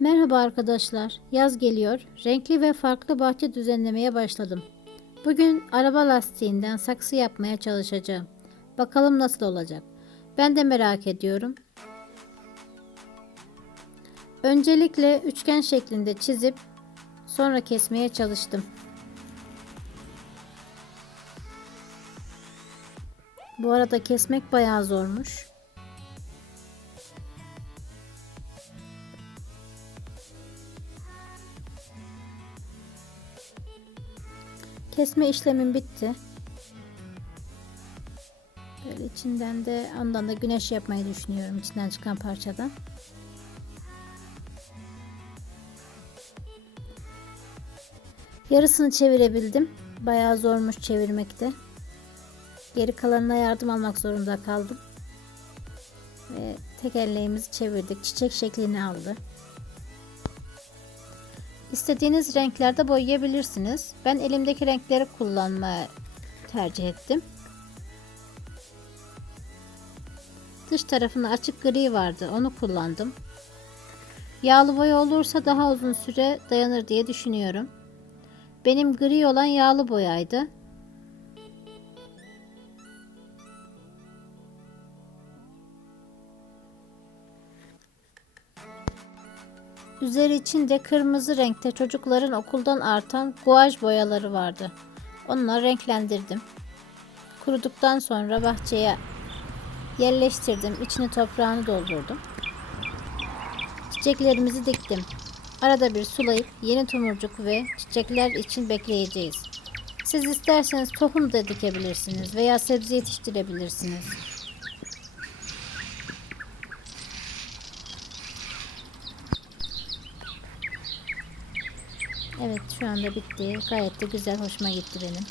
Merhaba arkadaşlar. Yaz geliyor. Renkli ve farklı bahçe düzenlemeye başladım. Bugün araba lastiğinden saksı yapmaya çalışacağım. Bakalım nasıl olacak. Ben de merak ediyorum. Öncelikle üçgen şeklinde çizip sonra kesmeye çalıştım. Bu arada kesmek bayağı zormuş. Kesme işlemim bitti. Böyle içinden de ondan da güneş yapmayı düşünüyorum içinden çıkan parçadan. Yarısını çevirebildim. Bayağı zormuş çevirmekte. Geri kalanına yardım almak zorunda kaldım. Ve tekerleğimizi çevirdik. Çiçek şeklini aldı. İstediğiniz renklerde boyayabilirsiniz. Ben elimdeki renkleri kullanmayı tercih ettim. Dış tarafında açık gri vardı. Onu kullandım. Yağlı boya olursa daha uzun süre dayanır diye düşünüyorum. Benim gri olan yağlı boyaydı. Üzeri içinde kırmızı renkte çocukların okuldan artan guaj boyaları vardı. Onunla renklendirdim. Kuruduktan sonra bahçeye yerleştirdim. İçine toprağını doldurdum. Çiçeklerimizi diktim. Arada bir sulayıp yeni tomurcuk ve çiçekler için bekleyeceğiz. Siz isterseniz tohum da dikebilirsiniz veya sebze yetiştirebilirsiniz. Evet şu anda bitti. Gayet de güzel hoşuma gitti benim.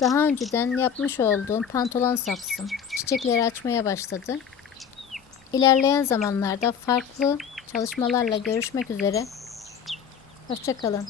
Daha önceden yapmış olduğum pantolon saksım çiçekleri açmaya başladı. İlerleyen zamanlarda farklı çalışmalarla görüşmek üzere. Hoşçakalın.